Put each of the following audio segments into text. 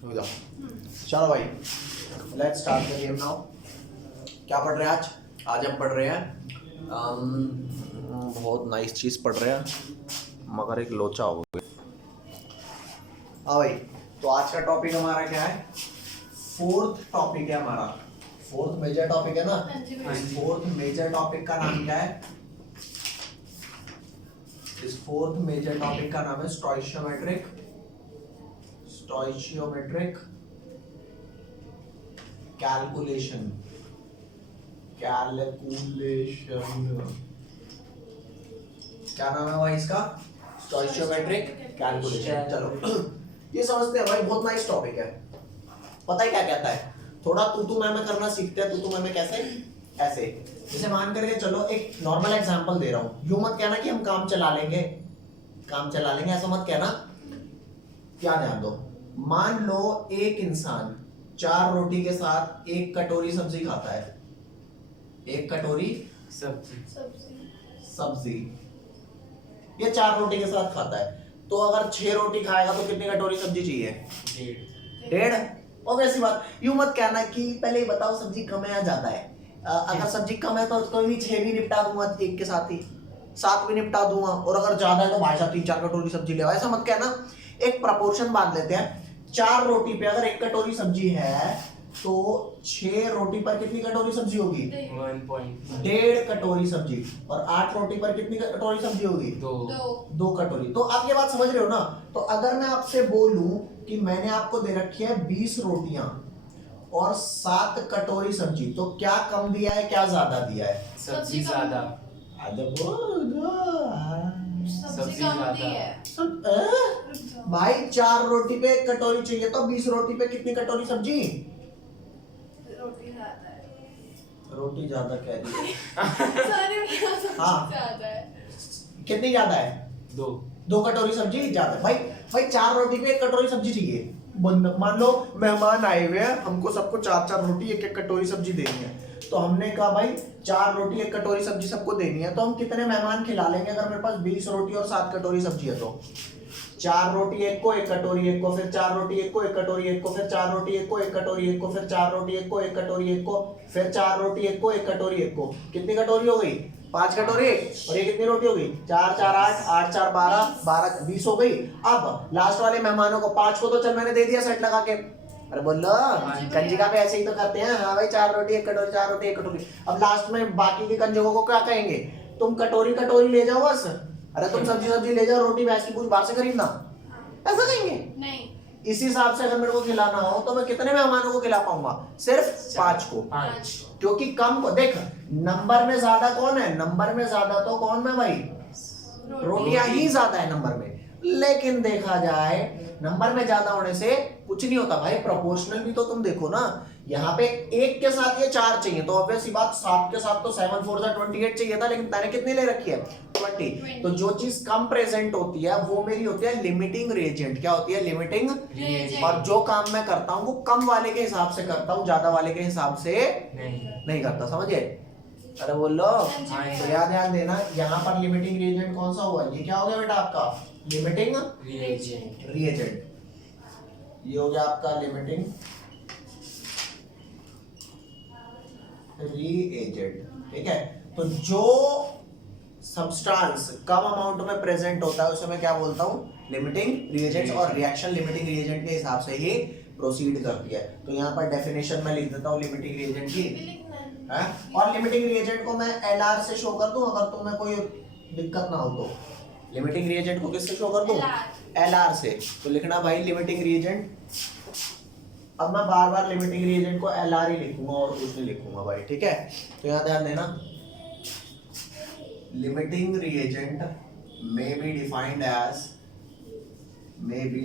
हो जाओ। चलो भाई, let's start the game now. क्या पढ़ रहे हैं आज? आज हम पढ़ रहे हैं बहुत नाइस चीज़ पढ़ रहे हैं, मगर एक लोचा हो गया। हाँ भाई, तो आज का टॉपिक हमारा क्या है? फोर्थ टॉपिक है हमारा, फोर्थ मेजर टॉपिक है ना। इस फोर्थ मेजर टॉपिक का नाम क्या है? इस फोर्थ मेजर टॉपिक का नाम है स्टोइशियोमेट्रिक कैलकुलेशन। क्या नाम है भाई इसका? स्टोइशियोमेट्रिक कैलकुलेशन। चलो ये समझते हैं भाई, बहुत नाइस टॉपिक है। पता है क्या कहता है? थोड़ा तू मैं करना सीखते हैं। तू मैं कैसे? ऐसे जैसे मान करके चलो, एक नॉर्मल एग्जांपल दे रहा हूँ। यूं मत कहना कि हम काम चला लेंगे, ऐसा मत कहना। क्या ध्यान दो, मान लो एक इंसान 4 रोटी के साथ 1 कटोरी सब्जी खाता है। 1 कटोरी सब्जी ये 4 रोटी के साथ खाता है। तो अगर 6 रोटी खाएगा तो कितनी कटोरी सब्जी चाहिए? 1.5। और वैसी बात, यूं मत कहना कि पहले ही बताओ सब्जी कम है या ज्यादा है। अगर सब्जी कम है तो कोई भी 6 भी निपटा दूंगा एक के साथ ही, 7 भी निपटा दूंगा। और अगर ज्यादा है तो भाई साहब 3-4 कटोरी सब्जी ले आओ, ऐसा मत कहना। एक प्रपोर्शन बांध लेते हैं। 4 रोटी पे अगर 1 कटोरी सब्जी है तो 6 रोटी पर कितनी कटोरी सब्जी होगी? 1.5 कटोरी सब्जी। और 8 रोटी पर कितनी कटोरी सब्जी होगी? 2 कटोरी। तो आप ये बात समझ रहे हो ना? तो अगर मैं आपसे बोलूं कि मैंने आपको दे रखी है 20 रोटियां और 7 कटोरी सब्जी, तो क्या कम दिया है क्या ज्यादा दिया है? सब्जी ज्यादा। सब्जी ज्यादा। भाई 4 रोटी पे 1 कटोरी चाहिए, तो 20 रोटी पे कितनी कटोरी सब्जी? रोटी ज्यादा कह दी। हाँ, कितनी ज्यादा है? 2 कटोरी सब्जी ज्यादा। भाई 4 रोटी पे 1 कटोरी सब्जी चाहिए। मान लो मेहमान आए हुए हैं, हमको सबको 4-4 रोटी 1-1 कटोरी सब्जी देनी है। तो हमने कहा भाई 4 रोटी 1 कटोरी सब्जी सबको देनी है, तो हम कितने मेहमान खिला लेंगे? अगर मेरे पास 20 रोटी और 7 कटोरी सब्जी है तो 4 रोटी 1 को, 1 कटोरी 1 को, फिर 4 रोटी 1 को, 1 कटोरी 1 को, फिर 4 रोटी 1 को, 1 कटोरी 1 को, फिर 4 रोटी 1 को, 1 कटोरी 1 को, फिर 4 रोटी 1 को, 1 कटोरी 1 को। कितनी कटोरी हो गई? 5 कटोरी। और ये कितनी रोटी हो गई? 4-4 8, 8-4 12, 12 20 हो गई। अब लास्ट वाले मेहमानों को 5 को तो चल मैंने दे दिया सेट लगा के। अरे बोलो, कंजिका पे ऐसे ही तो करते हैं। हाँ भाई 4 रोटी 1 कटोरी, 4 रोटी 1 कटोरी। अब लास्ट में बाकी के कंजकों को क्या कहेंगे? तुम कटोरी कटोरी ले जाओ बस। अरे तुम सब्जी ले जाओ, रोटी भैंस की पूछ बाहर से खरीदना, ऐसा कहेंगे? नहीं। इसी हिसाब से अगर मेरे को खिलाना हो तो मैं कितने मेहमानों को खिला पाऊंगा? सिर्फ 5 को। क्योंकि कम को देख, नंबर में ज्यादा कौन है? नंबर में ज्यादा तो कौन है भाई? रोटियां ही ज्यादा है नंबर में। लेकिन देखा जाए नंबर में ज्यादा होने से कुछ नहीं होता भाई, प्रोपोर्शनल भी तो तुम देखो ना। यहाँ पे 1 के साथ ये 4 चाहिए, तो ऑब्वियस सी बात 7 के साथ तो 7 4 28 चाहिए था, लेकिन मैंने कितनी ले रखी है? 20। तो जो चीज कम प्रेजेंट होती है वो मेरी होती है लिमिटिंग रिएजेंट। क्या होती है? Limiting reagent. और जो काम मैं करता हूँ वो कम वाले के हिसाब से करता हूँ, ज्यादा वाले के हिसाब से नहीं करता। समझे? अरे बोलो। तो याद देना, यहाँ पर लिमिटिंग रिएजेंट कौन सा हुआ? ये क्या हो गया बेटा आपका? Limiting reagent. ये हो गया आपका लिमिटिंग रिएजेंट। ठीक है? तो जो सब्सटेंस कम अमाउंट में प्रेजेंट होता है उसे मैं क्या बोलता हूँ? Limiting reagent. और रिएक्शन लिमिटिंग रिएजेंट के हिसाब से ही प्रोसीड करती है। तो यहाँ पर डेफिनेशन में लिख देता हूँ लिमिटिंग रिएजेंट की। और लिमिटिंग रिएजेंट को मैं LR से शो कर दूं अगर तुम्हें कोई दिक्कत ना हो तो। लिमिटिंग रिएजेंट को किससे शो कर दूं? LR से। तो लिखना भाई लिमिटिंग रिएजेंट। अब मैं बार बार लिमिटिंग रिएजेंट को LR ही लिखूंगा और कुछ नहीं लिखूंगा भाई। ठीक है? तो यहाँ ध्यान देना, limiting reagent may be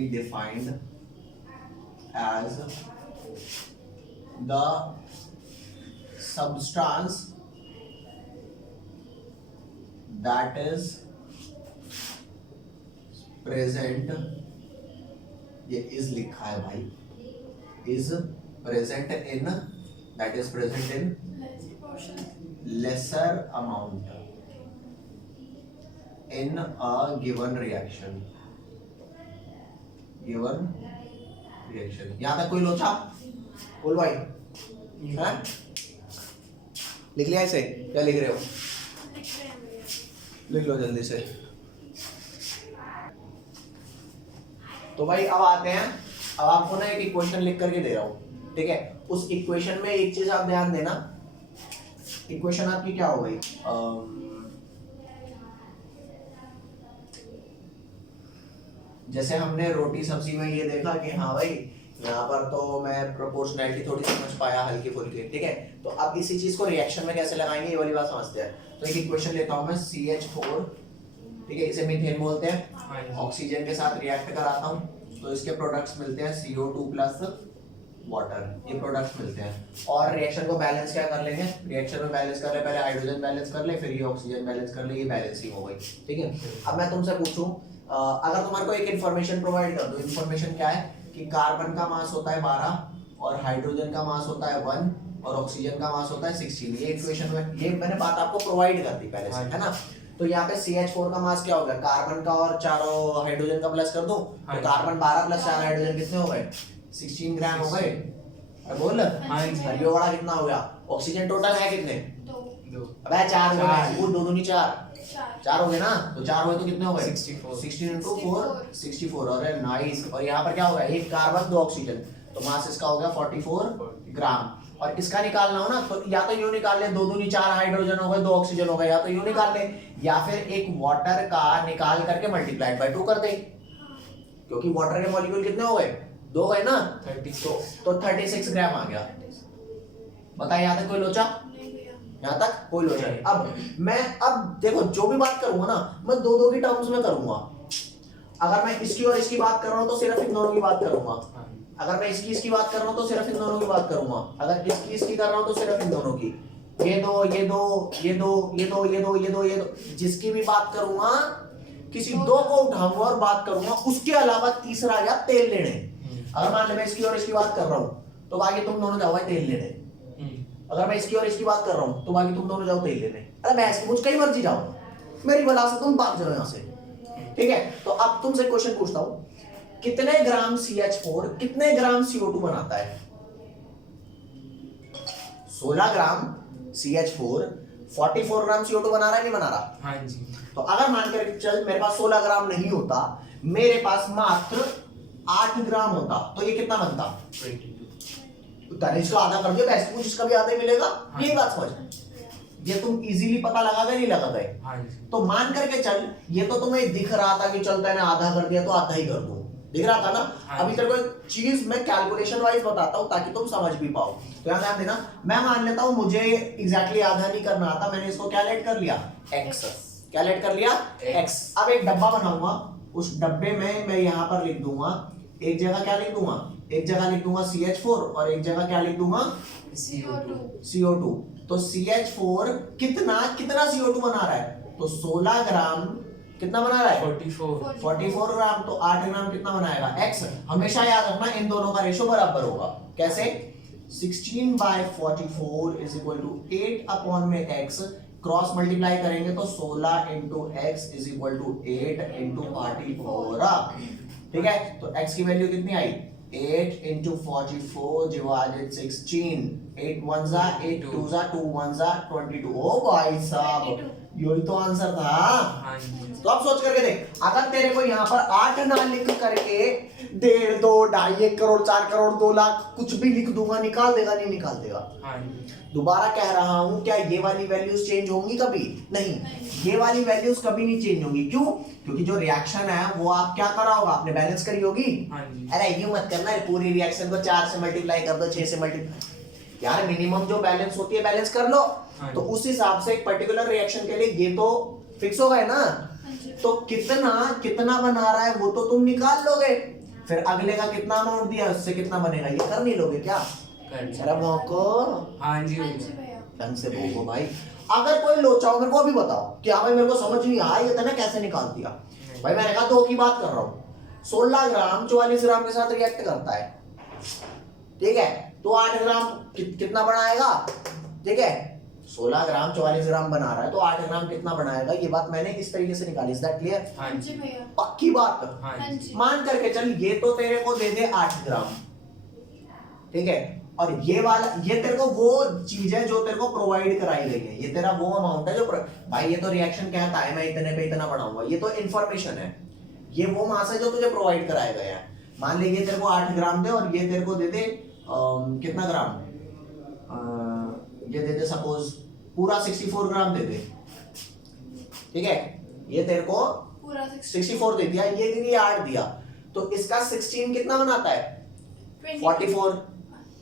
defined as the substance that is present, ये is लिखा है भाई, is present in, that is present in lesser amount in a given reaction. Reaction. यहाँ तक कोई लोचा? बोल भाई। हाँ? लिख लिया इसे? क्या लिख रहे हो? लिख लो जल्दी से। तो भाई अब आते हैं, अब आपको ना एक इक्वेशन लिख करके दे रहा हूँ, ठीक है? उस इक्वेशन में एक चीज आप ध्यान देना, इक्वेशन आपकी क्या हो गई? जैसे हमने रोटी सब्जी में ये देखा कि हाँ भाई यहाँ पर तो मैं प्रोपोर्शनैलिटी थोड़ी समझ पाया हल्की फुल्की, ठीक है? तो अब इसी चीज को रिएक्शन में कैसे लगाएंगे ये वाली बात समझते हैं। तो एक इक्वेशन लेता हूँ मैं CH4, ठीक है, इसे मीथेन बोलते हैं, ऑक्सीजन के साथ रिएक्ट कराता हूँ तो इसके प्रोडक्ट्स मिलते हैं CO2 प्लस वाटर, ये प्रोडक्ट्स मिलते हैं। और रिएक्शन को बैलेंस क्या कर लेंगे? रिएक्शन में बैलेंस कर ले, पहले हाइड्रोजन बैलेंस कर ले, फिर ये ऑक्सीजन बैलेंस कर ले, ये बैलेंसिंग हो गई, ठीक है? अब मैं तुमसे पूछूं, अगर तुम्हारे को एक इन्फॉर्मेशन प्रोवाइड कर दो, इन्फॉर्मेशन क्या है कि कार्बन का मास होता है 12 और हाइड्रोजन का मास होता है 1 और ऑक्सीजन का मास होता है 16। ये इक्वेशन में ये मैंने बात आपको प्रोवाइड कर दी पहले से, है ना? तो यहाँ पे CH4 का मास क्या होगा? कार्बन का और 4 हाइड्रोजन का प्लस कर दूं तो कार्बन 12 प्लस 4 हाइड्रोजन कितने हो गए? 16 ग्राम हो गए। अरे बोल, ये वाला कितना हो गया? ऑक्सीजन टोटल है कितने? 2। अबे 4 हो गए, वो 2 दूनी 4 हो गए ना, तो 4 हुए तो कितने हो गए? 64। 16 into 4 64। अरे नाइस। और यहाँ पर क्या होगा? एक कार्बन 2 ऑक्सीजन, तो मास इसका हो गया 44 ग्राम। और इसका निकालना हो ना तो या तो यूं निकाल ले, 2 दूनी 4 हाइड्रोजन हो गए 2 ऑक्सीजन हो गए, या तो यूं निकाल ले, या फिर एक वाटर का निकाल करके मल्टीप्लाइड बाय 2 कर दे, क्योंकि वाटर के मॉलिक्यूल कितने हो गए? 2 गए ना, 30। तो 36 ग्राम आ गया। बताइए यहाँ तक कोई लोचा? यहाँ तक कोई लोचा नहीं। अब देखो जो भी बात करूंगा ना मैं 2 की टर्म्स में करूंगा। अगर मैं इसकी और इसकी बात कर रहा हूँ तो सिर्फ इन दोनों की बात करूंगा, अगर मैं इसकी बात कर रहा हूँ तो सिर्फ इन दोनों की बात करूंगा, अगर इसकी कर रहा हूँ तो सिर्फ इन दोनों की। ये दो, जिसकी भी बात करूंगा किसी 2 को उठाऊंगा और बात करूंगा, उसके अलावा तीसरा या तेल लेने। अगर मान ले मैं इसकी और इसकी बात कर रहा हूँ तो बाकी तुम दोनों जाओ तेल लेने, अगर मैं इसकी और इसकी बात कर रहा हूँ तो बाकी तुम दोनों जाओ तेल लेने। अरे मैं मुझ कहीं मर्जी जाओ, मेरी बला से तुम भाग जाओ यहाँ से, ठीक है? तो अब तुमसे क्वेश्चन पूछता हूँ, कितने ग्राम CH4 कितने ग्राम CO2 बनाता है? 16 ग्राम CH4 44 ग्राम CO2 बना रहा है, नहीं बना रहा? हाँ जी। तो अगर मान कर चल मेरे पास 16 ग्राम नहीं होता, मेरे पास मात्र 8 ग्राम होता, तो ये कितना बनता? 22। इसका आधा कर दिया, वैसे कुछ इसका भी आधा ही मिलेगा। ये बात समझ, ये तुम इजीली पता लगा गए नहीं लगा गए? तो मान करके चल, ये तो तुम्हें दिख रहा था कि चलता है ना, आधा कर दिया तो आधा ही कर दूं, दिख रहा था ना? अभी तेरे को एक चीज मैं कैलकुलेशन वाइज बताता हूँ ताकि तुम समझ भी पाओ। तो यहाँ ध्यान देना, मैं मान लेता हूँ मुझे एग्जैक्टली आधा नहीं करना आता, मैंने इसको क्या लेट कर लिया? x। क्या लेट कर लिया? x। अब एक डब्बा बनाऊंगा, उस डब्बे में मैं यहाँ पर लिख दूंगा, एक जगह क्या लिख दूंगा? एक जगह लिख दूंगा CH4 और एक जगह क्या लिख दूंगा? CO2। तो CH4 कितना CO2 बना रहा है? तो 16 ग्राम कितना बना रहा है? 44 ग्राम। तो 8 ग्राम कितना बनाएगा? x। हमेशा याद रखना इन दोनों का रेशो बराबर होगा। कैसे? 16/44 इज इक्वल टू 8 अपॉन में x, क्रॉस मल्टीप्लाई करेंगे तो 16 into x is equal to 8 into 44। ठीक है? तो x की वैल्यू कितनी आई? 8 into 44 divided 16. 8 1 जा 8 2 जा 2 1 जा 22। ओ भाई साहब, यही तो आंसर था। तो अब सोच करके देख, अगर तेरे को यहाँ पर 8 ना लिख करके 1.5 2 2.5 1 करोड़ 4 करोड़ 2 लाख कुछ भी लिख दूंगा, निकाल देगा? नहीं निकाल देगा। दोबारा कह रहा हूं, क्या ये वाली वैल्यूज चेंज होंगी कभी? नहीं, ये वाली वैल्यूज कभी नहीं चेंज होंगी। क्यों? क्योंकि जो रिएक्शन है वो आप क्या करा होगा? आपने बैलेंस करी होगी। अरे ये मत करना, पूरी रिएक्शन को 4 से मल्टीप्लाई कर दो, 6 से मल्टीप्लाई। यार मिनिमम जो बैलेंस होती है बैलेंस कर लो। तो उस हिसाब से एक पर्टिकुलर रिएक्शन के लिए ये तो फिक्स हो गए ना। तो कितना बना रहा है वो तो तुम निकाल लोगे, फिर अगले का कितना अमाउंट दिया उससे कितना बनेगा ये कर नहीं लोगे क्या? जरा भौंको। हाँ जी ढंग से भौंको भाई। अगर कोई लोचा हो मेरे को अभी बताओ कि हाँ भाई मेरे को समझ नहीं आया ये तूने कैसे निकाल दिया। भाई मैंने कहा 2 की बात कर रहा हूँ। 16 ग्राम 44 ग्राम के साथ रिएक्ट करता है, ठीक है? तो 8 ग्राम कितना बनाएगा? ठीक है, 16 ग्राम 44 ग्राम बना रहा है तो 8 ग्राम कितना बनाएगा? ये बात मैंने इस तरीके से निकाली। Is that clear? हाँ जी भैया। पक्की बात। हाँ जी। मान करके चल ये तो तेरे को दे दे 8 ग्राम, ठीक है। और ये वाला, ये तेरे को वो चीज है जो तेरे को प्रोवाइड कराई गई है, ये तेरा वो अमाउंट है जो भाई ये तो रिएक्शन कहता है मैं इतने पे इतना बढ़ाऊंगा, ये तो इन्फॉर्मेशन है, ये वो मास है जो तुझे प्रोवाइड कराया गया है। मान ले ये तेरे को 8 ग्राम दे और ये तेरे को दे दे कितना ग्राम, ये दे दे सपोज पूरा 64 ग्राम दे दे, ठीक है। ये तेरे को पूरा 64 दे दिया, ये दे 8 दिया, तो इसका 16 कितना बनाता है 44,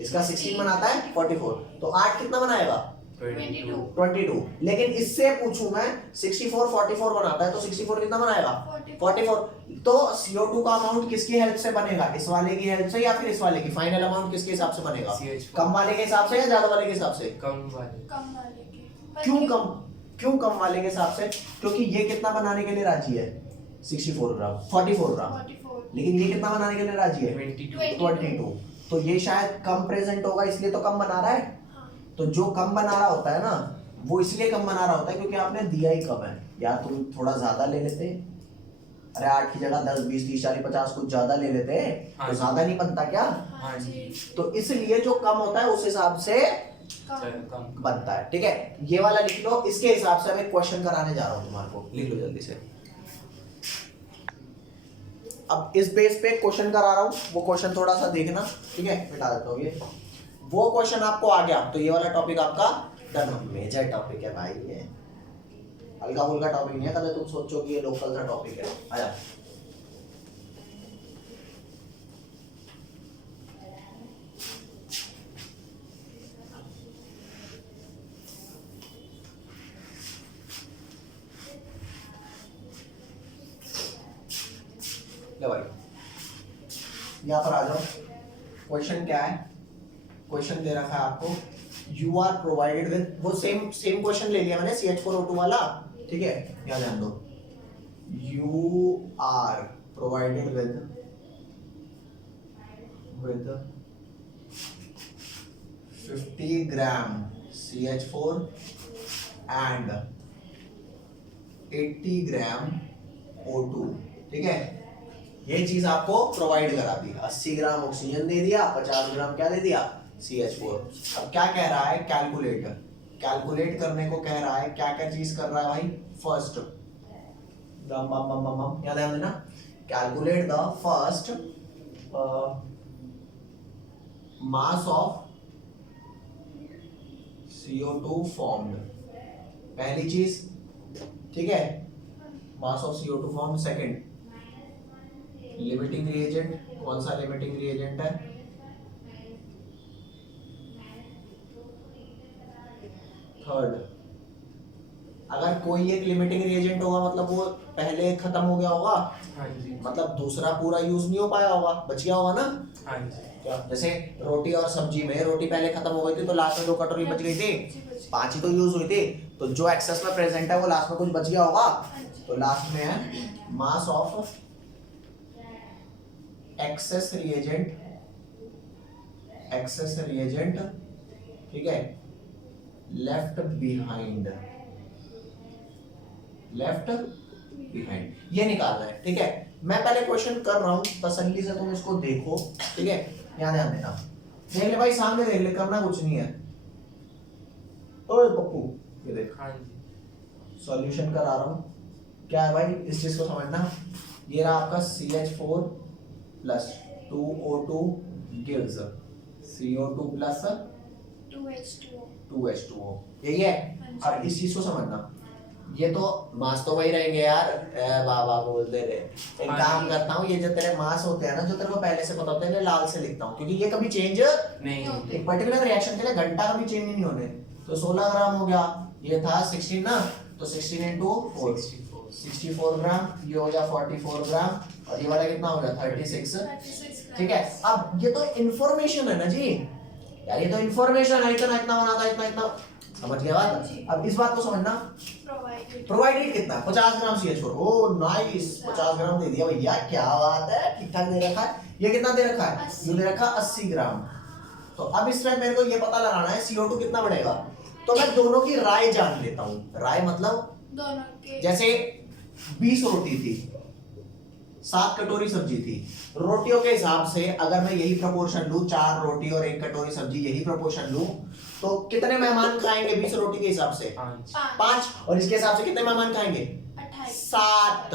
इसका 16 बनाता है 44, तो 8 कितना बनाएगा 22। लेकिन इससे पूछूं मैं 64 44 बनाता है तो 64 कितना बनाएगा 44। तो CO2 का अमाउंट किसकी हेल्प से बनेगा, इस वाले की हेल्प से या फिर इस वाले की? फाइनल अमाउंट किसके हिसाब से बनेगा, कम वाले के हिसाब से या ज्यादा वाले के हिसाब से? कम वाले के। क्यों कम वाले के हिसाब से? क्योंकि ये कितना बनाने के लिए राजी है 64 ग्राम 44 ग्राम, लेकिन ये कितना बनाने के लिए राजी है 22। तो ये शायद कम प्रेजेंट होगा इसलिए तो कम बना रहा है। तो जो कम बना रहा होता है ना वो इसलिए कम बना रहा होता है क्योंकि आपने दिया ही कम है, या तुम थोड़ा ज्यादा ले लेते, अरे 8 की जगह 10 20 30 40 50 कुछ ज्यादा ले लेते तो ज्यादा नहीं बनता क्या? तो इसलिए जो कम होता है उस हिसाब से कम बनता है, ठीक है। ये वाला लिख लो, इसके हिसाब से मैं क्वेश्चन कराने जा रहा हूं तुम्हारे को, लिख लो जल्दी से। अब इस बेस पे क्वेश्चन करा रहा हूं, वो क्वेश्चन थोड़ा सा देखना, ठीक है। मिटा देता हूं ये, वो क्वेश्चन आपको आ गया तो ये वाला टॉपिक आपका डन, मेजर टॉपिक है भाई, ये हल्का फुल्का टॉपिक नहीं है, कल तुम सोचो कि ये लोकल सा टॉपिक है। आया ले भाई, यहाँ पर आ जाओ। क्वेश्चन क्या है, क्वेश्चन दे रखा है आपको, यू आर प्रोवाइडेड विद, वो सेम क्वेश्चन ले लिया मैंने CH4O2 वाला, ठीक है। यहाँ ध्यान दो, you are provided with 50 gram CH4 and 80 gram O2, ठीक है। ये चीज आपको प्रोवाइड करा दी, 80 ग्राम ऑक्सीजन दे दिया, 50 ग्राम क्या दे दिया CH4। अब क्या कह रहा है, कैलकुलेट करने को कह रहा है, क्या क्या चीज कर रहा है भाई, फर्स्ट याद है ना, calculate the first mass of CO2 formed, पहली चीज, ठीक है, mass of CO2 formed. Second, limiting reagent, कौन सा लिमिटिंग रिएजेंट है, थर्ड, अगर कोई एक लिमिटिंग रिएजेंट होगा मतलब वो पहले खत्म हो गया होगा, मतलब दूसरा पूरा यूज नहीं हो पाया होगा, बच गया होगा ना। क्या जैसे रोटी और सब्जी में, रोटी पहले खत्म हो गई थी तो लास्ट में 2 कटोरी बच गई थी, 5 ही तो यूज हुई थी, तो जो एक्सेस में प्रेजेंट है वो लास्ट में कुछ बच गया होगा, तो लास्ट में है मास ऑफ एक्सेस रिएजेंट, ठीक है, लेफ्ट बिहाइंड, ये निकालना है, ठीक है। मैं पहले क्वेश्चन कर रहा हूं, तसल्ली से तुम इसको देखो, ठीक है। यहाँ ध्यान देना, देख ले भाई, सामने देख ले, करना कुछ नहीं है। ओए पप्पू ये देख, सॉल्यूशन करा रहा हूं, क्या है भाई, इस चीज को समझना। ये रहा आपका CH4 plus 2O2 gives CO2 plus 2H2O, यही है। और इस चीज को समझना, ये तो मास तो वही रहेंगे यार, बाबा बोल दे रहे। एक काम करता हूँ, ये जो तेरे मास होते हैं ना, जो तेरे को पहले से पता होता है, लाल से लिखता हूँ क्योंकि ये कभी चेंज नहीं होते, एक पर्टिकुलर रिएक्शन के लिए घंटा कभी चेंज नहीं होने। तो 16 ग्राम हो गया, ये था 16 ना, तो 16 into 4 64 ग्राम, ये हो गया 44 ग्राम, और ये वाला कितना हो गया 36, ठीक है। अब ये तो इंफॉर्मेशन है ना जी यार, ये तो इंफॉर्मेशन है, इतना इतना बना था, इतना इतना, समझ गया बात। अब इस बात को समझना, प्रोवाइडेड कितना, 50 ग्राम CH4, ओ नाइस, 50 ग्राम दे दिया भैया, क्या बात है, ठीक ठाक दे रखा है। ये कितना दे रखा है, ये दे रखा 80 ग्राम। तो अब इस टाइम मेरे को ये पता लगाना है CO2 कितना बढ़ेगा, तो मैं दोनों की राय जान लेता हूँ। राय मतलब दोनों के, जैसे 20 रोटी थी 7 कटोरी सब्जी थी। रोटियों के हिसाब से अगर मैं यही प्रपोर्शन लूं, 4 रोटी और 1 कटोरी सब्जी, यही प्रपोर्शन लूं, तो कितने मेहमान खाएंगे 20 रोटी के हिसाब से? 5। और इसके हिसाब से कितने मेहमान खाएंगे? 7।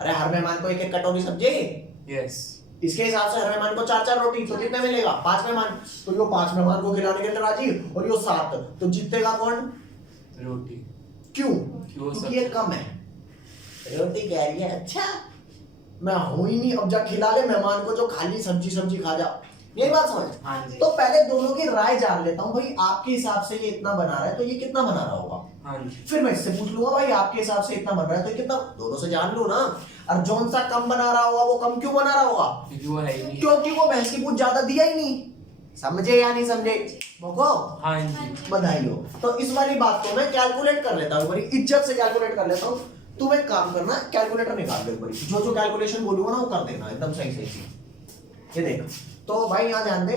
अरे हर मेहमान को 1-1 कटोरी सब्जी। यस। इसके हिसाब से हर मेहमान को 4-4 रोटी, तो कितने मिलेगा? 5 मेहमान। तो यो 5 मेहमान को खिलाने के लिए राजी और यो 7, तो जीतेगा कौन? रोटी। क्यों? क्योंकि ये कम है। रोटी कह रही है अच्छा मैं हूं ही नहीं, अब जा खिला ले मेहमान को जो खाली सब्जी खा जा। यही बात समझ? तो पहले दोनों की राय जान लेता हूँ भाई, आपके हिसाब से ये इतना बना रहा है तो ये कितना बना रहा होगा। फिर मैं इससे पूछ लूंगा भाई आपके हिसाब से इतना बन रहा है तो कितना, दोनों से जान लो ना। और जौन सा कम बना रहा होगा वो कम क्यों बना रहा होगा? क्योंकि वो भैंस की पूछ ज्यादा दिया ही नहीं। समझे या नहीं समझे? बधाई हो। तो इस वाली बात को मैं कैलकुलेट कर लेता हूँ, बड़ी इज्जत से कैलकुलेट कर लेता हूँ। तुम एक काम करना, कैलकुलेटर निकाल लो, बड़ी जो कैलकुलेशन बोलूंगा ना वो कर देना एकदम सही। ये देख, तो भाई यहाँ ध्यान दे,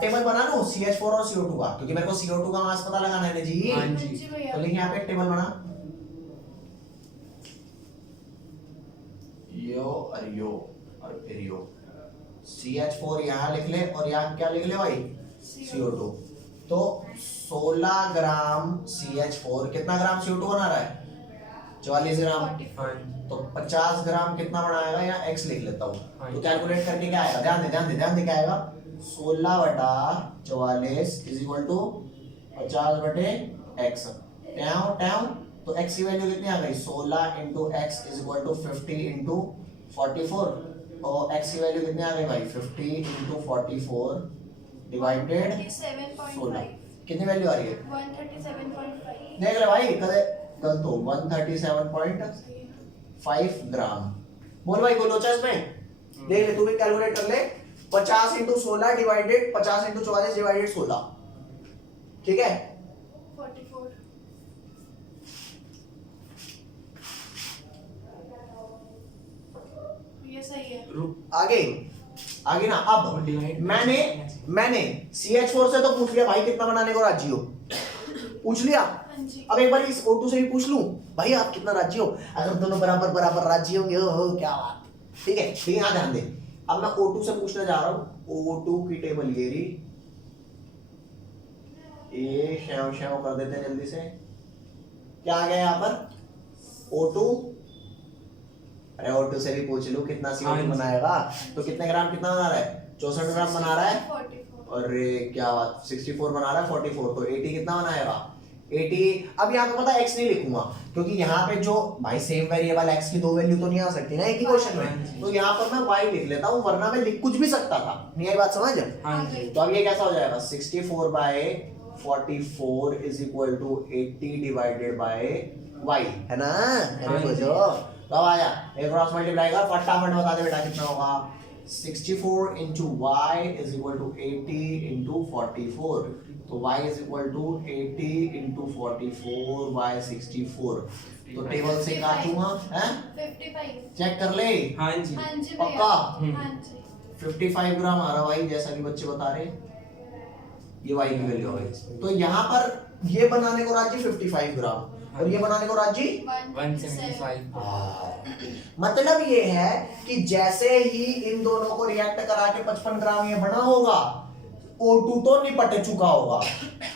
टेबल बना लो CH4 और CO2 का, क्योंकि मेरे को CO2 का मास पता लगाना है जी। तो लिख यहाँ पे टेबल बना, यो और फिर यो। CH4 यहाँ लिख ले और यहाँ क्या लिख ले भाई? CO2। तो 16 ग्राम CH4 कितना ग्राम CO2 बना रहा है? 44 ग्राम। तो 50 ग्राम कितना बनाएगा? या x लिख लेता हूँ। तो कैलकुलेट करके क्या आएगा? ध्यान दे क्या आएगा? 16/44 इज इक्वल टू 50/x। तो x की वैल्यू कितनी आ गई? 16 into x is equal to 50 into 44। और x की वैल्यू कितनी आ गई भाई? 50 इंटू 44 डिवाइडेड 16। कितनी वैल्यू आ रही है? 137.5। देख ले भाई, कदे गलत हो। 137.5 ग्राम। बोल भाई कोई लोचा इसमें? देख ले, तू भी कैलकुलेट कर ले। 50 इंटू 16 डिवाइडेड 50 इंटू 44 डिवाइडेड 16। ठीक है? 44। ये सही है। आगे ना। अब मैंने CH4 से तो पूछ लिया भाई कितना बनाने को राजी हो, पूछ लिया। अब एक बार इस O2 से भी पूछ लूं भाई आप कितना राजी हो। अगर दोनों बराबर राजी होंगे हो क्या बात। ठीक है, यहाँ ध्यान दे। अब मैं O2 से पूछने जा रहा हूँ। O2 की टेबल ये रही, ये शेव कर देते हैं जल्दी से। क्या आ गया यहाँ पर? O2। अरे O2 से भी पूछ लूं कितना CO2 बनाएगा। तो कितने ग्राम कितना बना रहा है? 64 ग्राम बना रहा है। अरे क्या बात, 64 बना रहा है 44। तो 80 कितना बनाएगा? 80। अब यहाँ पे पता x नहीं लिखूंगा क्योंकि यहाँ पे जो भाई सेम वेरिएबल x की 2 वैल्यू तो नहीं आ सकती ना एक ही क्वेश्चन में। तो यहाँ पर मैं y लिख लेता हूँ, वरना मैं लिख कुछ भी सकता था। नहीं आई बात समझ? तो अब ये कैसा हो जाएगा? 64/44 is equal to 80 divided by y, है ना? अरे सोचो तो अब आया एक क्रॉस मल्टीप्लाई कर, फटाफट बता दे बेटा कितना होगा। 64 into y is equal to 80 into 44। तो y is equal to 80 into 44 by 64। तो टेबल से काटूंगा हैं? 55। चेक कर ले। हाँ जी पक्का? हाँ जी 55 ग्राम आ रहा भाई, जैसा कि बच्चे बता रहे। ये y की वैल्यू है। तो यहाँ पर ये बनाने को राजी 55 ग्राम और ये बनाने को राजी 175। मतलब ये है कि जैसे ही इन दोनों को रिएक्ट करा के 55 ग्राम ये बना होगा, O2 तो निपट चुका होगा।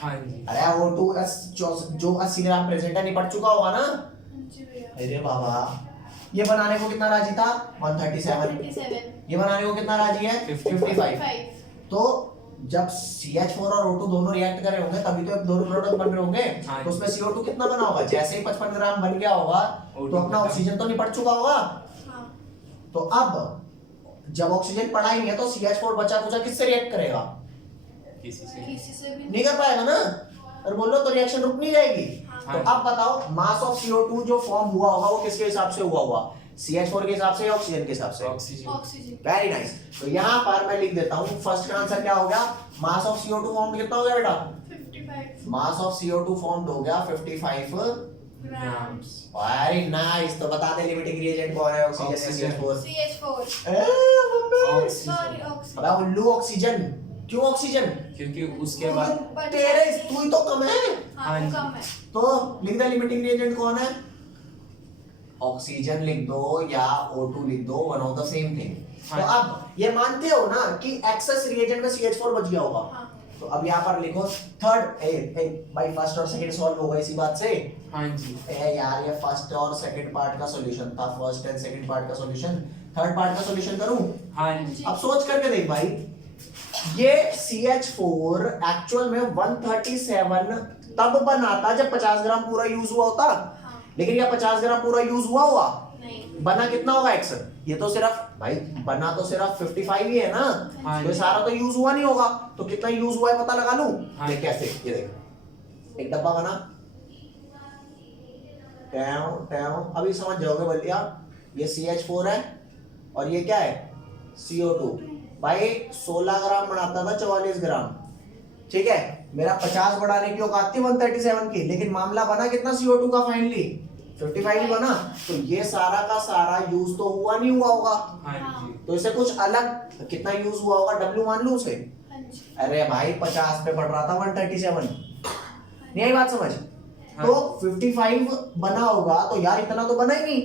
हाँ जी। अरे O2 जो 80 ग्राम प्रेजेंट है निपट चुका होगा ना। अरे बाबा, ये बनाने को कितना राजी था? 137। ये बनाने को कितना राजी है? 55। तो जब CH4 और O2 दोनों रिएक्ट कर रहे होंगे तभी तो दोनों प्रोडक्ट बन रहे होंगे। तो उसमें CO2 कितना बना होगा? जैसे ही 55 ग्राम बन गया होगा तो अपना ऑक्सीजन तो निपट चुका होगा। तो अब जब ऑक्सीजन पड़ा ही नहीं है तो CH4 बचा कुचा किससे रिएक्ट करेगा? किसी से भी नहीं कर पाएगा ना। और बोलो तो रिएक्शन रुक नहीं जाएगी। तो अब बताओ मास ऑफ CO2 जो फॉर्म हुआ होगा वो किसके हिसाब से हुआ होगा? CH4 के हिसाब से या ऑक्सीजन के हिसाब से? ऑक्सीजन। Very nice. तो यहाँ पर मैं लिख देता हूँ फर्स्ट का आंसर क्या हो गया? मास ऑफ CO2 फॉर्म कितना हो गया बेटा? 55 मास ऑफ CO2 फॉर्म्ड हो गया 55 ग्राम्स। Very nice. तो बता दे लिमिटिंग रिएजेंट कौन है? ऑक्सीजन या CH4? CH4। Mummy sorry oxygen. अबे उल्लू ऑक्सीजन। क्यों ऑक्सीजन? क्योंकि उसके बाद तेरे तू ही तो कम है। हाँ वो कम है। तो लिख दे लिमिटिंग रिएजेंट कौन है? ऑक्सीजन लिख दो या O2 लिख दो, one of the same thing. हाँ। तो अब ये मानते हो ना कि एक्सेस रिएजेंट में CH4 बच गया होगा। हाँ। तो अब यहाँ पर लिखो थर्ड भाई फर्स्ट और सेकंड सॉल्व होगा इसी बात से। हाँ जी यार ये फर्स्ट और सेकंड पार्ट का सॉल्यूशन था, फर्स्ट एंड सेकंड पार्ट का सॉल्यूशन, थर्ड पार्ट का सॉल्यूशन करूं? हाँ जी अब सोच करके देख भाई, ये CH4 एक्चुअल में 137 तब बना था जब 50 ग्राम पूरा यूज हुआ होता। हाँ। लेकिन ये 50 ग्राम पूरा यूज हुआ नहीं। बना कितना होगा एक्स? ये तो सिर्फ भाई बना तो सिर्फ 55 ही है ना। हाँ तो ये जी। सारा तो यूज हुआ नहीं होगा, तो कितना यूज हुआ है पता लगा लूं? हाँ। देख कैसे, ये देख एक डब्बा बना, अभी समझ जाओगे बल्लिया, ये CH4 है और ये क्या है CO2। भाई 16 ग्राम बनाता था 44 ग्राम, ठीक है। मेरा 50 बढ़ाने की औकात थी 137 की, लेकिन मामला बना कितना CO2 का फाइनली 55 ही बना। तो ये सारा का सारा यूज तो हुआ नहीं हुआ होगा, हाँ जी तो इसे कुछ अलग कितना यूज हुआ होगा W मान लूं उसे। हाँ जी। अरे भाई 50 पे पड़ रहा था 137, नहीं आई बात समझ? हाँ। तो 55 बना होगा तो यार इतना तो बना ही नहीं,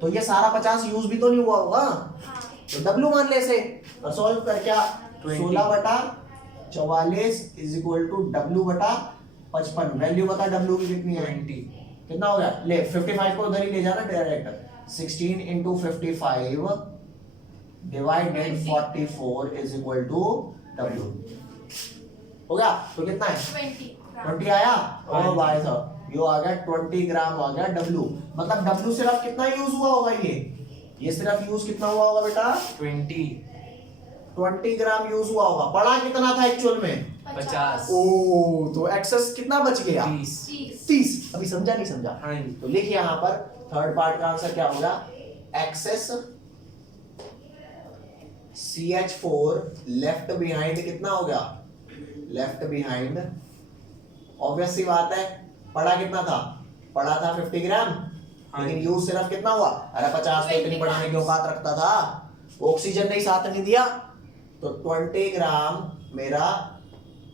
तो ये सारा 50 यूज भी तो नहीं हुआ होगा, हाँ। तो W मान ले इसे और सॉल्व कर क्या 20। 16/44 इज इक्वल टू W बटा 55। वैल्यू बता W की कितनी है? 20 कितना हो गया? ले 55 को उधर ही ले जाना direct, 16 into 55 divided 44 is equal to W। हो गया? तो कितना है? 20 आया। हाँ ओ जी। भाई साहब ये आ गया 20 ग्राम आ गया W। मतलब W सिर्फ कितना यूज हुआ होगा? ये सिर्फ यूज कितना हुआ होगा बेटा? 20 ग्राम यूज हुआ होगा। पड़ा कितना था एक्चुअल में? 50 ओ तो एक्सेस कितना बच गया? 30 30। अभी समझा नहीं समझा? हाँ जी तो लिखिए यहाँ पर थर्ड पार्ट का आंसर क्या होगा? एक्सेस CH4 लेफ्ट बिहाइंड कितना हो गया? लेफ्ट बिहाइंड, ऑब्वियस सी बात है, पड़ा कितना था? पड़ा था 50 ग्राम, लेकिन यूज सिर्फ कितना हुआ? अरे 50 तो इतनी बढ़ाने की औकात रखता था, ऑक्सीजन ने साथ नहीं दिया, तो 20 ग्राम मेरा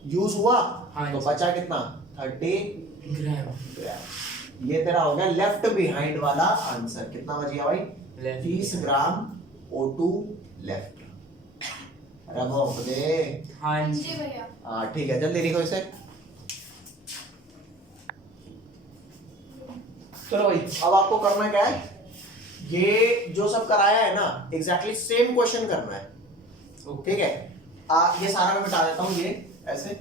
यूज हुआ। हाँ तो जी। बचा कितना? 30 ग्राम ग्राम। ये तेरा हो गया लेफ्ट बिहाइंड वाला आंसर। कितना बच गया भाई? Left 30 ग्राम O2 लेफ्ट। अरे बाप रे। हाँ हाँ जी जी भैया। हाँ ठीक है, जल्दी लिखो इसे। चलो भाई अब आपको करना क्या है, ये जो सब कराया है ना एग्जैक्टली सेम क्वेश्चन करना है, ठीक है। ये सारा मैं मिटा देता हूँ, ये ऐसे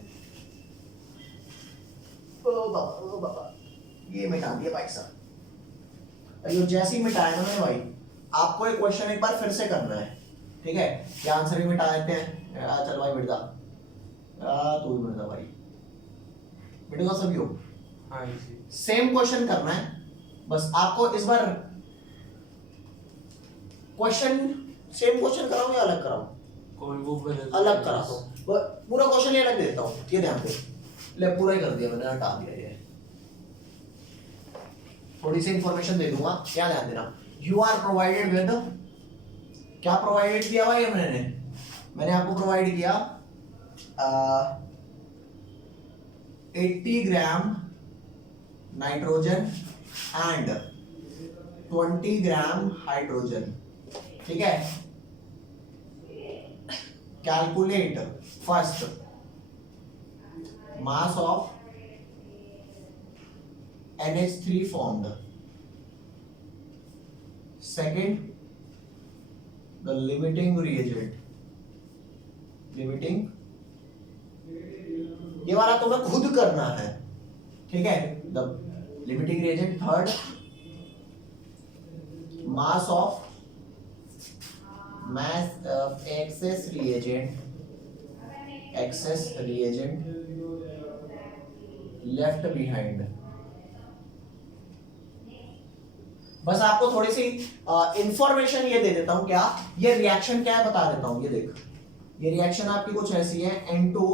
ओ बाबा ये मिटा दिया भाई साहब। ये जैसे ही मिटाया ना मैंने भाई, आपको एक क्वेश्चन एक बार फिर से करना है, ठीक है। ये आंसर भी मिटा देते हैं। चल भाई मिटा, तू भी मिटा भाई, मिटेगा सभी हो। हाँ जी सेम क्वेश्चन करना है, बस आपको इस बार क्वेश्चन सेम क्वेश्चन कराऊं या अलग कराऊं? कोई वो बदल अलग करा दो, पूरा क्वेश्चन ये अलग दे देता हूं, ये ध्यान दे। ले पूरा ही कर दिया मैंने, हटा दिया ये। थोड़ी सी इंफॉर्मेशन दे दूंगा, क्या ध्यान देना। यू आर प्रोवाइडेड विद, क्या प्रोवाइडेड किया भाई मैंने आपको प्रोवाइड किया 80 gram nitrogen and 20 gram hydrogen, ठीक है। Calculate first mass of NH3 formed, second the limiting reagent, limiting ये वाला तुम्हें खुद करना है, ठीक है। The limiting reagent, third mass of access reagent left behind. बस आपको थोड़ी सी इंफॉर्मेशन ये दे देता हूं, क्या ये रिएक्शन क्या है बता देता हूं। ये देख, ये रिएक्शन आपकी कुछ ऐसी है, N2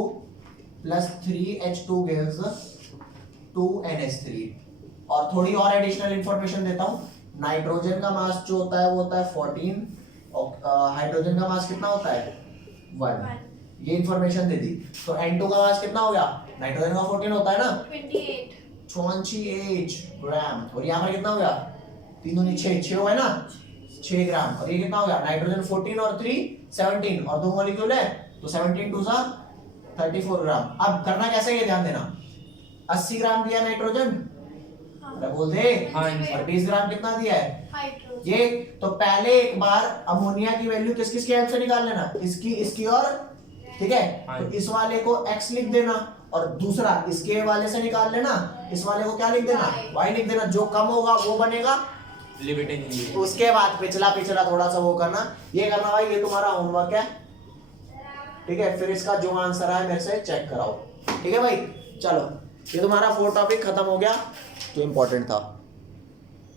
+ 3H2 gives 2NH3। और थोड़ी और एडिशनल इंफॉर्मेशन देता हूं। नाइट्रोजन का मास जो होता है वो होता है 14 और हाइड्रोजन का मास कितना होता है 1। ये इंफॉर्मेशन दे दी। तो N2 का मास कितना हो गया? नाइट्रोजन का 14 होता है ना, 28 28 ग्राम। और यहाँ पर कितना हो गया 3 दूनी 6, 6 हुआ है ना 6 ग्राम। और ये कितना हो गया नाइट्रोजन 14 और 3 17 और 2 मॉलिक्यूल है तो 17 2 सा 34 ग्राम। अब करना कैसे है ये ध्यान देना, 80 ग्राम दिया नाइट्रोजन, अरे बोल दे, हाँ, और 20 ग्राम कितना दिया है हाइड्रोजन। ये। तो पहले एक बार अमोनिया की वैल्यू किस किस की हेल्प से निकाल लेना, इसकी इसकी और, ठीक है। हाँ। तो इस वाले को x लिख देना और दूसरा इसके वाले से निकाल लेना, इस वाले को क्या लिख देना y लिख देना, जो कम होगा वो बनेगा। लिमिटिंग उसके बाद पिछला पिछला थोड़ा सा वो करना, ये करना भाई, ये तुम्हारा होमवर्क है, ठीक है। फिर इसका जो आंसर है मेरे से चेक कराओ, ठीक है भाई। चलो ये तुम्हारा 4 टॉपिक खत्म हो गया जो इंपॉर्टेंट था।